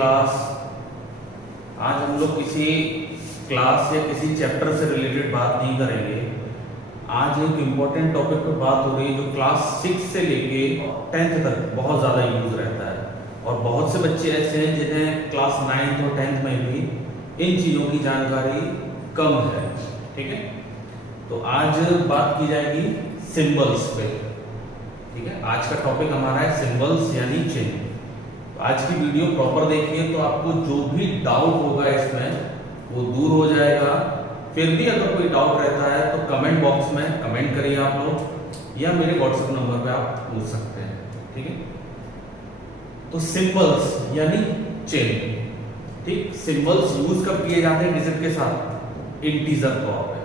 Class. आज हम लोग किसी क्लास या किसी चैप्टर से रिलेटेड बात नहीं करेंगे। आज एक इम्पोर्टेंट टॉपिक पर बात हो रही है जो क्लास 6 से लेके 10th तक बहुत ज़्यादा यूज रहता है, और बहुत से बच्चे ऐसे हैं जिन्हें क्लास 9th और 10th में भी इन चीज़ों की जानकारी कम है। ठीक है, तो आज बात की जाएगी सिंबल्स पे। ठीक है, आज का टॉपिक हमारा है सिंबल्स यानी चिन्ह। तो आज की वीडियो प्रॉपर देखिए तो आपको जो भी डाउट होगा इसमें वो दूर हो जाएगा। फिर भी अगर कोई डाउट रहता है तो कमेंट बॉक्स में कमेंट करिए आप लोग, या मेरे व्हाट्सएप नंबर पे आप पूछ सकते हैं। ठीक है, तो सिंबल्स यानी चिन्ह। ठीक, सिंबल्स यूज कब किए जाते हैं डिजिट के साथ? इंटीजर तौर पे,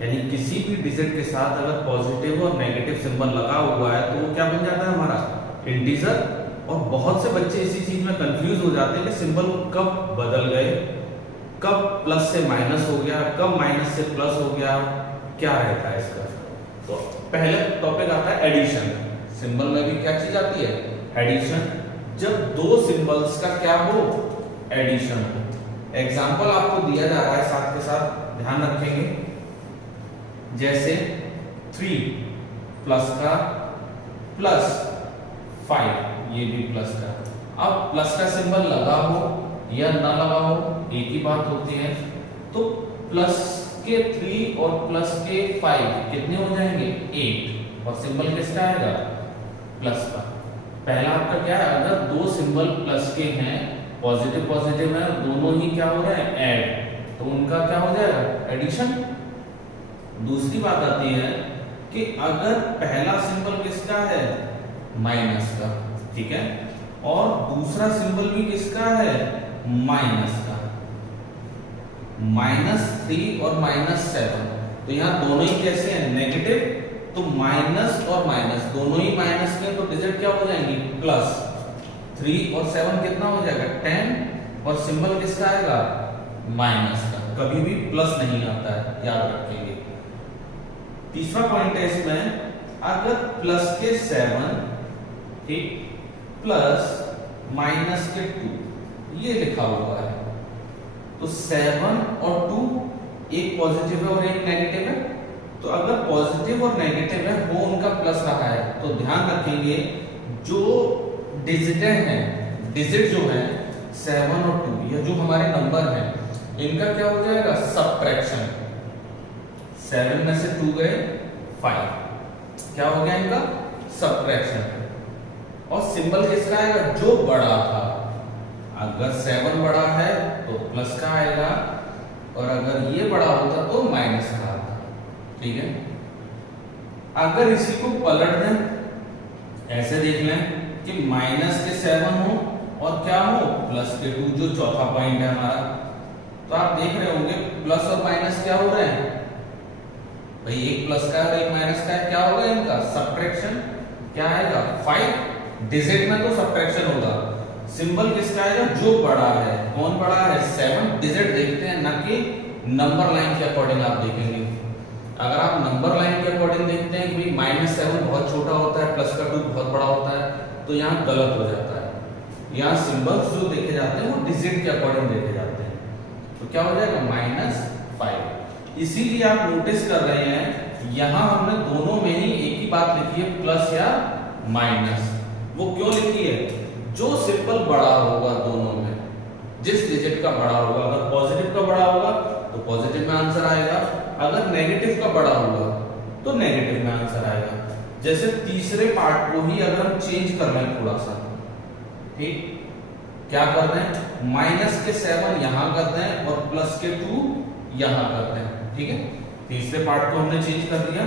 यानी किसी भी डिजिट के साथ अगर पॉजिटिव और नेगेटिव सिंबल लगा हुआ है तो वो क्या बन जाता है हमारा? इंटीजर। और बहुत से बच्चे इसी चीज में कंफ्यूज हो जाते हैं कि सिंबल कब बदल गए, कब प्लस से माइनस हो गया, कब माइनस से प्लस हो गया, क्या रहता है इसका। तो पहले टॉपिक आता है एडिशन। सिंबल में भी क्या चीज आती है? एडिशन। जब दो सिंबल्स का क्या हो? एडिशन हो। एग्जाम्पल आपको दिया जा रहा है साथ के साथ, ध्यान रखेंगे। जैसे 3 प्लस का प्लस 5, ये भी प्लस का। अब प्लस का सिंबल लगा हो या ना लगा हो एक ही बात होती है। तो प्लस के 3 और प्लस के 5 कितने हो जाएंगे? 8। और सिंबल किसका आएगा? प्लस का। पहला आपका क्या है? अगर दो सिंबल प्लस के हैं, पॉजिटिव पॉजिटिव है, दोनों ही क्या हो रहे हैं? ऐड, तो उनका क्या हो जाएगा? एडिशन। दूसरी बात आती है कि अगर पहला सिंबल किसका है? माइनस का। ठीक है, और दूसरा सिंबल भी किसका है? माइनस का। -3 और -7, तो यहां दोनों ही कैसे हैं? नेगेटिव। तो माइनस और माइनस दोनों ही माइनस के, तो डिजिट क्या हो जाएंगी? प्लस। 3 और 7 कितना हो जाएगा? 10। और सिंबल किसका आएगा? माइनस का। कभी भी प्लस नहीं आता है, याद रखेंगे। तीसरा पॉइंट है इसमें, अगर प्लस के 7 ठीक प्लस माइनस के 2 ये लिखा हुआ है, तो 7 और 2 एक पॉजिटिव है और एक नेगेटिव है। तो अगर पॉजिटिव और नेगेटिव है वो उनका प्लस रहा है, तो ध्यान रखेंगे जो डिजिटेड है, डिजिट जो है 7 और 2, ये जो हमारे नंबर हैं इनका क्या हो जाएगा? सबट्रैक्शन। 7 में से 2 गए 5, क्या हो गया इनका? सबट्रैक्शन। और सिंबल किसका आएगा? जो बड़ा था। अगर 7 बड़ा है तो प्लस का आएगा, और अगर ये बड़ा होता तो माइनस का आता। ठीक है, अगर इसी को पलट दें, ऐसे देख लें कि माइनस के 7 हो और क्या हो? प्लस के 2, जो चौथा पॉइंट है हमारा। तो आप देख रहे होंगे प्लस और माइनस क्या हो रहे हैं भाई? एक प्लस का है एक माइनस का है, क्या होगा इनका? सबट्रैक्शन। क्या आएगा? 5। डिजिट में तो सबट्रैक्शन होगा। सिंबल किसका आएगा? जो बड़ा है। कौन बड़ा है? 7। डिजिट देखते हैं, ना कि नंबर लाइन के अकॉर्डिंग आप देखेंगे। अगर आप नंबर लाइन के अकॉर्डिंग देखते हैं कि भाई -7 बहुत छोटा होता है, प्लस का 2 बहुत बड़ा होता है, तो यहाँ गलत हो जाता है। यहाँ सिंबल्स जो देखे जाते हैं वो डिजिट के अकॉर्डिंग देखे जाते हैं। तो क्या हो जाएगा? -5। इसीलिए आप नोटिस कर रहे हैं यहां हमने दोनों में ही एक ही बात लिखी है, प्लस या माइनस। वो क्यों लिखी है? जो सिंबल बड़ा होगा दोनों में, जिस डिजिट का बड़ा होगा, अगर पॉजिटिव का बड़ा होगा तो पॉजिटिव में आंसर आएगा, अगर नेगेटिव का बड़ा होगा तो नेगेटिव में आंसर आएगा। जैसे तीसरे पार्ट को ही अगर हम चेंज कर रहे हैं थोड़ा सा, ठीक, क्या कर रहे हैं? माइनस के 7 यहां कर दें और प्लस के 2 यहां कर दें। ठीक है, तीसरे पार्ट को हमने चेंज कर दिया।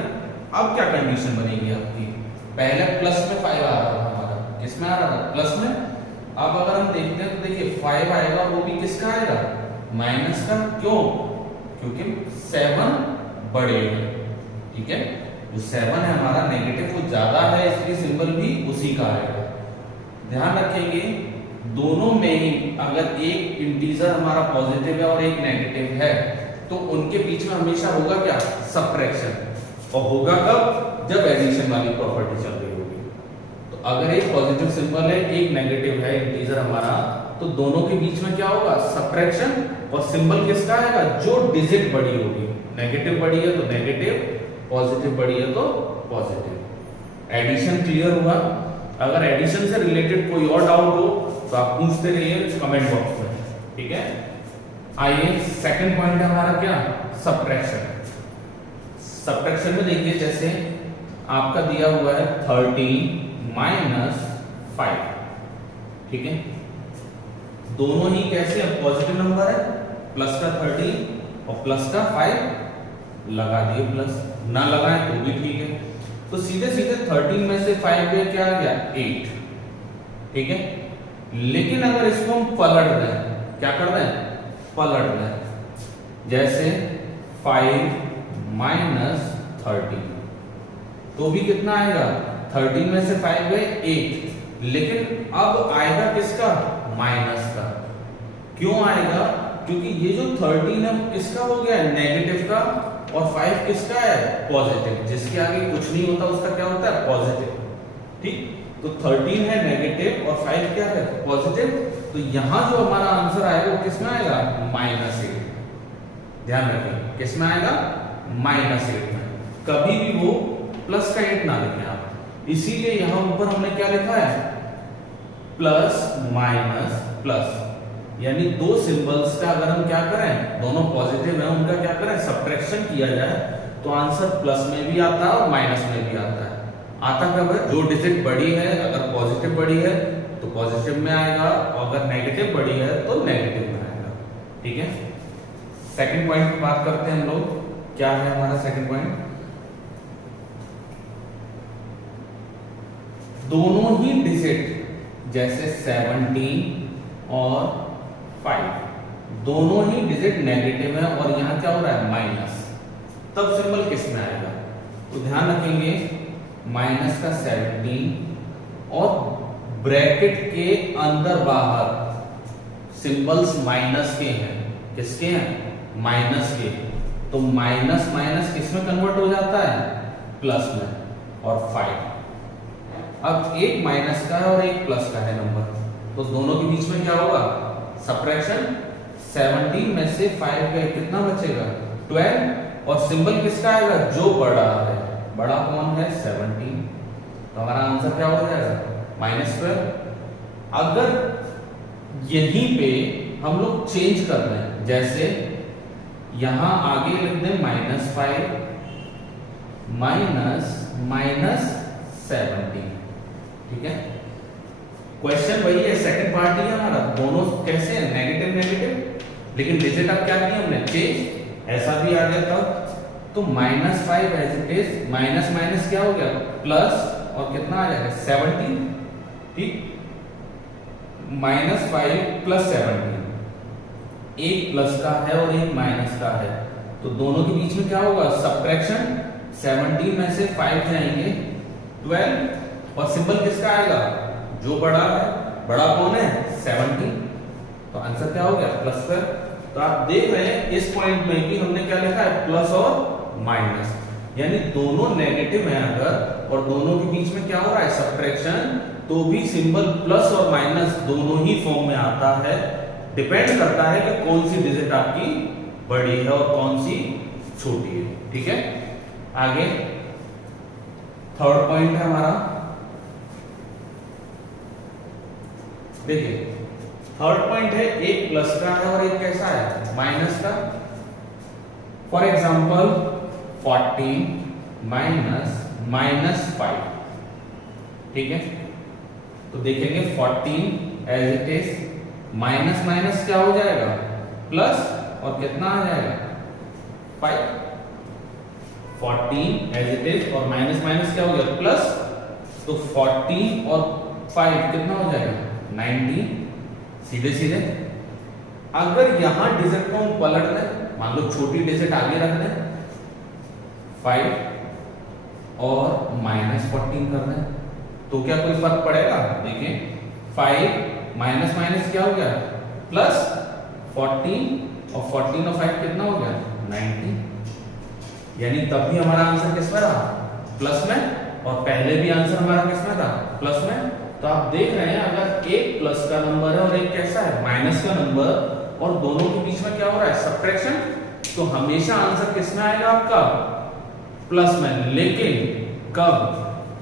अब क्या कंडीशन बनेगी आपकी? पहले प्लस में 5 आ रहा था हमारा, किसमें आ रहा था? प्लस में। अब अगर हम देखते हैं तो देखिए 5 आएगा, वो भी किसका आएगा? माइनस का। क्यों? क्योंकि 7 बड़े हैं। ठीक है, जो 7 है हमारा नेगेटिव वो ज्यादा है, इसलिए सिंबल भी उसी का आएगा। ध्यान रखेंगे दोनों में ही अगर एक इंटीजर हमारा पॉजिटिव है और एक नेगेटिव है तो उनके बीच में हमेशा होगा क्या? सबट्रैक्शन। और होगा कब? जब एडिशन वाली प्रॉपर्टी चल रही होगी। तो अगर एक पॉजिटिव सिंबल है एक नेगेटिव है, इंटीजर हमारा, तो दोनों के बीच में क्या होगा, सब्ट्रैक्शन, और सिंबल किसका आएगा, जो डिजिट बड़ी होगी। नेगेटिव बड़ी है तो नेगेटिव, पॉजिटिव बड़ी है तो पॉजिटिव। एडिशन क्लियर हुआ? अगर एडिशन से रिलेटेड कोई और डाउट हो तो आप पूछते रहिए कमेंट बॉक्स में, ठीक है। आइए सेकंड पॉइंट है हमारा क्या, सब्ट्रैक्शन। सब्ट्रैक्शन में देखिए जैसे आपका दिया हुआ है 13 माइनस 5, ठीक है। दोनों ही कैसे हैं, पॉजिटिव नंबर है, प्लस का 13 और प्लस का 5 लगा दिए प्लस, ना लगाएं तो भी ठीक है। तो सीधे सीधे 13 में से 5 गया, क्या आ गया 8, ठीक है। लेकिन अगर इसको हम पलट दें, क्या कर दें, पलट दें, जैसे 5 माइनस 13, तो भी कितना आएगा, 13 में से 5 गए 8, लेकिन अब आएगा किसका, माइनस का। क्यों आएगा, क्योंकि ये जो 13 है किसका हो गया है, नेगेटिव का, और 5 किसका है, पॉजिटिव। जिसके आगे कुछ नहीं होता उसका क्या होता है, पॉजिटिव, ठीक। तो 13 है नेगेटिव और 5 क्या है, पॉजिटिव। तो यहां जो हमारा आंसर आएगा वो किसमें आएगा, -8। ध्यान रखें किसमें आएगा, -8 में। कभी भी वो प्लस का 8 ना लिखें आप, इसीलिए यहां ऊपर हमने क्या लिखा है, प्लस माइनस प्लस, यानी दो सिंबल्स का अगर हम क्या करें, दोनों पॉजिटिव है, उनका क्या करें, सब्ट्रैक्शन किया जाए, तो आंसर प्लस में भी आता है और माइनस में भी आता है। आता कब है, जो डिजिट बड़ी है, अगर पॉजिटिव बड़ी है तो पॉजिटिव में आएगा, और अगर नेगेटिव बड़ी है तो नेगेटिव में आएगा, ठीक है। सेकंड पॉइंट की बात करते हैं हम लोग, क्या है हमारा सेकंड पॉइंट, दोनों ही डिजिट जैसे 17 और 5 दोनों ही डिजिट नेगेटिव है और यहां क्या हो रहा है, माइनस, तब सिंबल किस में आएगा, तो ध्यान रखेंगे माइनस का 17 और ब्रैकेट के अंदर बाहर सिंबल्स माइनस के हैं, किसके हैं, माइनस के। तो माइनस माइनस किस में कन्वर्ट हो जाता है, प्लस में, और 5। अब एक माइनस का है और एक प्लस का है नंबर, तो दोनों के बीच में क्या होगा, सब्ट्रैक्शन। 17 में से 5 गए, कितना बचेगा, 12, और सिंबल किसका आएगा, जो बड़ा है, बड़ा कौन है, 17, तो हमारा आंसर क्या हो जाएगा, -12। अगर यहीं पे हम लोग चेंज कर दें, जैसे यहां आगे लिख दें -5 माइनस 17, ठीक है। क्वेश्चन वही है, सेकंड पार्ट ही है हमारा, दोनों कैसे हैं, नेगेटिव नेगेटिव, लेकिन डिजिट अब क्या किया हमने, चेंज, ऐसा भी आ गया था। तो -5 as it is, minus minus क्या हो गया, प्लस, और कितना आ जाएगा 17, ठीक। -5 प्लस 17, एक प्लस का है और एक माइनस का है, तो दोनों के बीच में क्या होगा, सब्ट्रैक्शन। 17 में से 5 जाएंगे 12, और सिंबल किसका आएगा, जो बड़ा है, बड़ा कौन है, 17, तो आंसर क्या हो गया, +12। तो आप देख रहे हैं इस पॉइंट में भी हमने क्या लिखा है, प्लस और माइनस, यानी दोनों नेगेटिव है अगर, और दोनों के बीच में क्या हो रहा है, सब्ट्रैक्शन, तो भी सिंबल प्लस और माइनस दोनों ही फॉर्म में आता है। डिपेंड करता है कि कौन सी डिजिट आपकी बड़ी है और कौन सी छोटी है, ठीक है। आगे थर्ड पॉइंट है हमारा, देखिए थर्ड पॉइंट है, एक प्लस का है और एक कैसा है, माइनस का। फॉर एग्जाम्पल 14 माइनस 5, ठीक है। तो देखेंगे 14 as it is, minus minus क्या हो जाएगा, प्लस, और कितना आ जाएगा 5। 14 एज इट इज और माइनस माइनस क्या हो गया, प्लस, तो 14 और 5 कितना हो जाएगा, 19। सीधे सीधे अगर यहां डिजिट को हम पलट दें, मान लो छोटी डिजिट आगे रख दें, 5 और -14 कर दें, तो क्या कोई फर्क पड़ेगा, देखिए 5 माइनस माइनस क्या हो गया, प्लस 14, और 14 और 5 कितना हो गया, 19। यानी तब भी हमारा आंसर किस में रहा, प्लस में, और पहले भी आंसर हमारा किस में था, प्लस में। तो आप देख रहे हैं अगर एक प्लस का नंबर है और एक कैसा है माइनस का नंबर, और दोनों के बीच में क्या हो रहा है सब्ट्रैक्शन, तो हमेशा आंसर किसमें आएगा आपका प्लस में। लेकिन कब,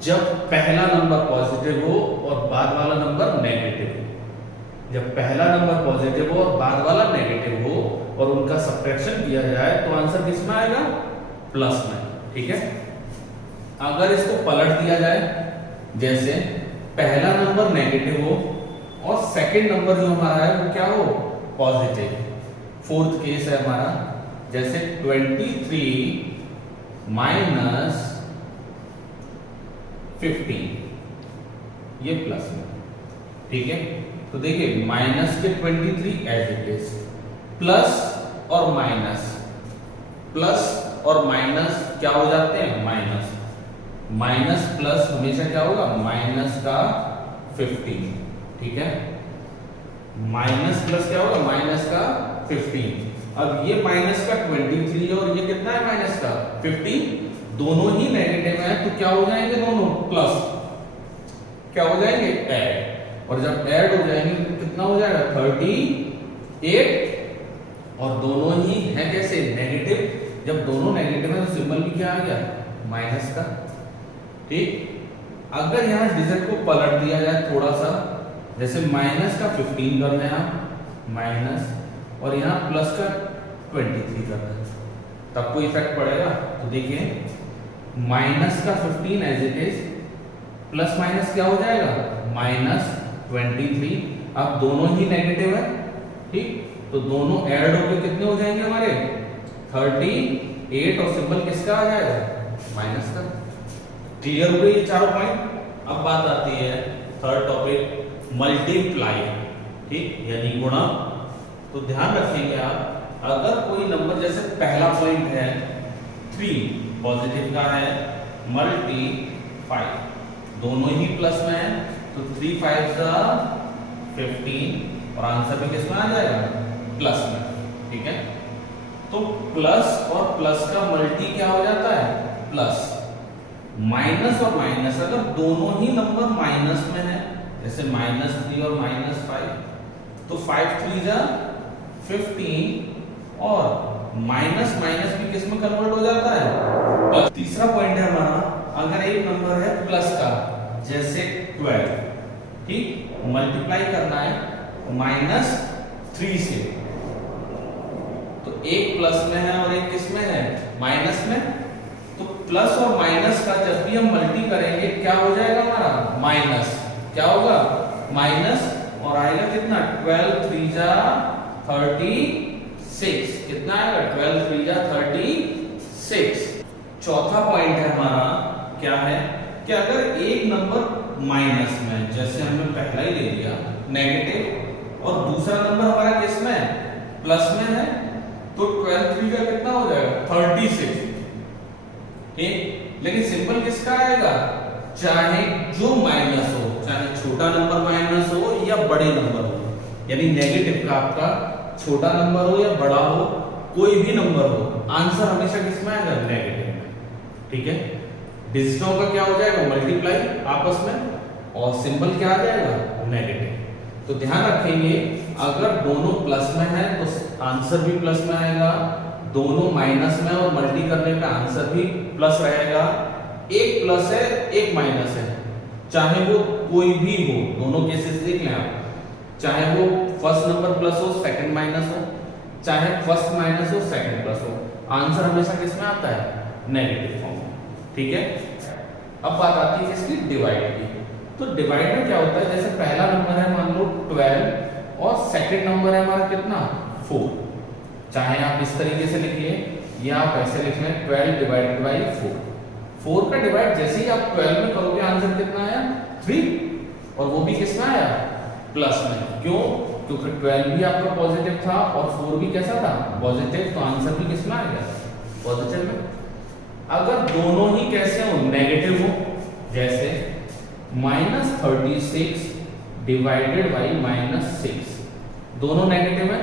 जब पहला नंबर पॉजिटिव हो और बाद वाला नंबर नेगेटिव हो। जब पहला नंबर पॉजिटिव हो और बाद वाला नेगेटिव हो और उनका सब्ट्रैक्शन किया जाए तो आंसर किसमें आएगा प्लस में। ठीक है, अगर इसको पलट दिया जाए, जैसे पहला नंबर नेगेटिव हो और सेकंड नंबर जो हमारा है वो क्या हो पॉजिटिव। फोर्थ केस है हमारा, जैसे 23 माइनस 15, ये प्लस में। ठीक है, तो देखिए माइनस के 23 एज इट इज, प्लस और माइनस, प्लस और माइनस क्या हो जाते हैं माइनस, माइनस प्लस हमेशा क्या होगा माइनस का 15। ठीक है, माइनस प्लस क्या होगा माइनस का 15। अब ये माइनस का 23 और ये कितना है माइनस का 15, दोनों ही नेगेटिव है तो क्या हो जाएंगे दोनों प्लस, क्या हो जाएंगे ऐड, और जब ऐड हो जाएंगे तो कितना हो जाएगा 38, और दोनों ही है कैसे नेगेटिव। जब दोनों नेगेटिव है तो सिंबल भी क्या आ गया माइनस का। ठीक, अगर यहां डिजिट को पलट दिया जाए थोड़ा सा, जैसे माइनस का 15 करना है आप माइनस, और यहां प्लस का 23 करना है, तब कोई इफेक्ट पड़ेगा। तो देखिए माइनस का 15 as it is, plus minus क्या हो जाएगा माइनस 23। अब दोनों ही नेगेटिव है, ठीक, तो दोनों ऐड होकर कितने हो जाएंगे हमारे 38, और सिंबल किसका आ जाएगा माइनस का। क्लियर हो गई ये चारों पॉइंट। अब बात आती है थर्ड टॉपिक मल्टीप्लाई, ठीक, यानी गुणा। तो ध्यान रखेंगे आप, अगर कोई नंबर जैसे पहला पॉइंट है 3 पॉजिटिव का है, मल्टीप्लाई दोनों ही प्लस में है, तो 3 5 15, और आंसर भी किसमें आ जाएगा प्लस में। ठीक है, तो प्लस और प्लस का मल्टी क्या हो जाता है प्लस। माइनस और माइनस, अगर दोनों ही नंबर माइनस में है, जैसे -3 और -5, तो 5 3 जा 15, और माइनस माइनस भी किस में कन्वर्ट हो जाता है प्लस। तीसरा पॉइंट है हमारा, अगर एक नंबर है प्लस का, जैसे 12, ठीक, मल्टीप्लाई करना है -3 से, तो एक प्लस में है और एक किस में है माइनस में, तो प्लस और माइनस का जब भी हम मल्टी करेंगे क्या हो जाएगा हमारा माइनस, क्या होगा माइनस, और आएगा कितना 12 3 जा 36, कितना आएगा 12 3 जा 36। चौथा पॉइंट है हमारा क्या है कि अगर एक नंबर माइनस में, जैसे हमने पहला ही ले लिया नेगेटिव, और दूसरा नंबर हमारा किस में प्लस में है, तो 12 3 का कितना हो जाएगा 36। ठीक, लेकिन सिंबल किसका आएगा, चाहे जो माइनस हो, चाहे छोटा नंबर माइनस हो या बड़े नंबर हो, यानी नेगेटिव का आपका छोटा नंबर हो या बड़ा हो, कोई भी नंबर हो, आंसर हमेशा किसमें आएगा नेगेटिव में। ठीक है, डिजिटों का क्या हो जाएगा मल्टीप्लाई आपस में, और सिंबल क्या आ जाएगा नेगेटिव। तो ध्यान रखेंगे, अगर दोनों प्लस में है तो आंसर भी प्लस में आएगा, दोनों माइनस में और मल्टी करने पे आंसर भी प्लस रहेगा। एक प्लस है एक माइनस है, चाहे वो कोई भी हो, दोनों केसेस देख लें आप, चाहे वो फर्स्ट नंबर प्लस हो सेकंड माइनस हो, चाहे फर्स्ट माइनस हो सेकंड प्लस हो, आंसर हमेशा किसमें आता है नेगेटिव फॉर्म में। ठीक है, अब बात आती है इसकी डिवाइड की। तो डिवाइड में क्या होता है, जैसे पहला नंबर है मान लो 12 और सेकंड नंबर है हमारा कितना 4, चाहे आप इस तरीके से लिखिए या आप ऐसे लिख लें 12 डिवाइडेड बाई 4। 4 का डिवाइड जैसे ही आप 12 में करोगे आंसर कितना आया 3, और वो भी किसमें आया प्लस में। क्यों, क्योंकि 12 भी आपका पॉजिटिव था और 4 भी कैसा था पॉजिटिव, तो आंसर भी किसमें आएगा पॉजिटिव में। अगर दोनों ही कैसे हो नेगेटिव हो, जैसे -36 डिवाइडेड बाई -6, दोनों नेगेटिव है,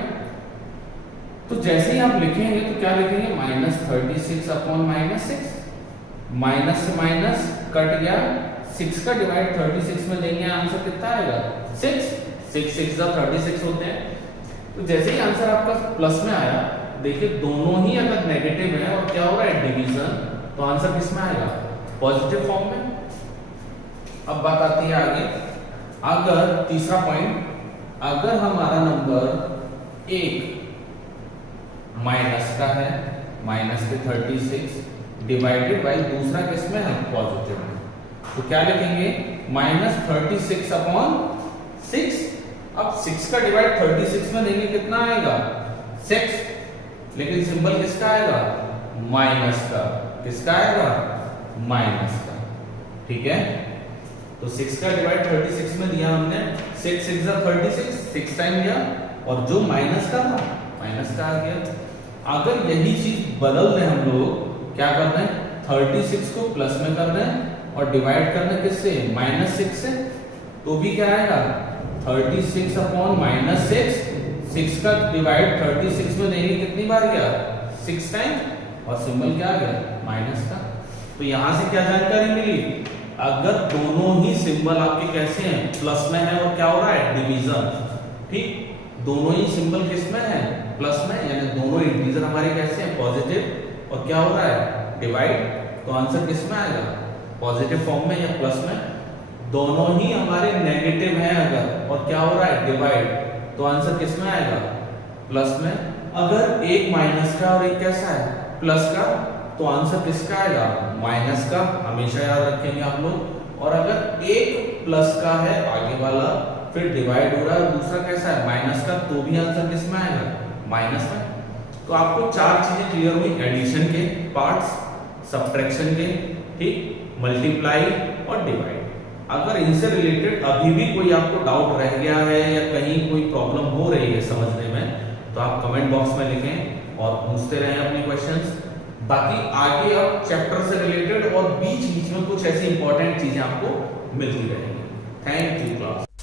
तो जैसे ही आप लिखेंगे तो क्या लिखेंगे -36 अपॉन -6, माइनस से माइनस कट गया 6 का डिवाइड 36 में देंगे आंसर कितना आएगा 6 6 6 36 होते हैं। तो जैसे ही आंसर आपका प्लस में आया, देखिए दोनों ही अगर नेगेटिव है और क्या हो रहा है डिवीजन, तो आंसर किस में आएगा पॉजिटिव फॉर्म में। अब बात आती है आगे, अगर तीसरा पॉइंट, अगर हमारा नंबर एक माइनस का है, माइनस के 36 डिवाइडेड बाई दूसरा किसमें है पॉजिटिव में, तो क्या लिखेंगे माइनस 36 अपॉन 6। अब 6 का डिवाइड 36 में देंगे कितना आएगा 6, लेकिन सिंबल किसका आएगा माइनस का, किसका आएगा माइनस का, ठीक है। तो 6 का डिवाइड 36 में दिया हमने, 6 6 36 6 टाइम दिया, और जो माइनस का था माइनस का आ गया। अगर यही चीज बदल दें हम लोग, क्या कर रहे हैं 36 को प्लस में कर रहे हैं और डिवाइड कर रहे हैं किससे -6 से, तो भी क्या आएगा 36 अपॉन -6। 6 का डिवाइड 36 में देंगे कितनी बार गया 6 टाइम, और सिंबल क्या आ गया माइनस का। तो यहां से क्या जानकारी मिली, अगर दोनों ही सिंबल आपके कैसे हैं प्लस में है और क्या हो रहा है डिवीजन, ठीक, दोनों ही सिंबल किस में है प्लस में, यानी दोनों इंटीजर हमारे कैसे हैं पॉजिटिव, और क्या हो रहा है डिवाइड, तो आंसर किस में आएगा पॉजिटिव फॉर्म में या प्लस में। दोनों ही हमारे नेगेटिव हैं अगर, और क्या हो रहा है डिवाइड, तो आंसर किस में आएगा प्लस में। अगर एक माइनस का और एक कैसा है प्लस का, तो आंसर किसका आएगा माइनस का, हमेशा याद रखेंगे आप लोग। और अगर एक प्लस का है आगे वाला, फिर डिवाइड हो रहा है, दूसरा कैसा है माइनस का, तो भी आंसर किस में आएगा माइनस में। तो आपको चार चीजें क्लियर हुई, एडिशन के पार्ट्स, सब्ट्रैक्शन के, ठीक, मल्टीप्लाई और डिवाइड। अगर इनसे रिलेटेड अभी भी कोई आपको डाउट रह गया है या कहीं कोई प्रॉब्लम हो रही है समझने में, तो आप कमेंट बॉक्स में लिखें और पूछते रहें अपने क्वेश्चंस। बाकी आगे अब चैप्टर से रिलेटेड और बीच बीच में कुछ ऐसी इंपॉर्टेंट चीजें आपको मिलती रहेंगी। Thank you class.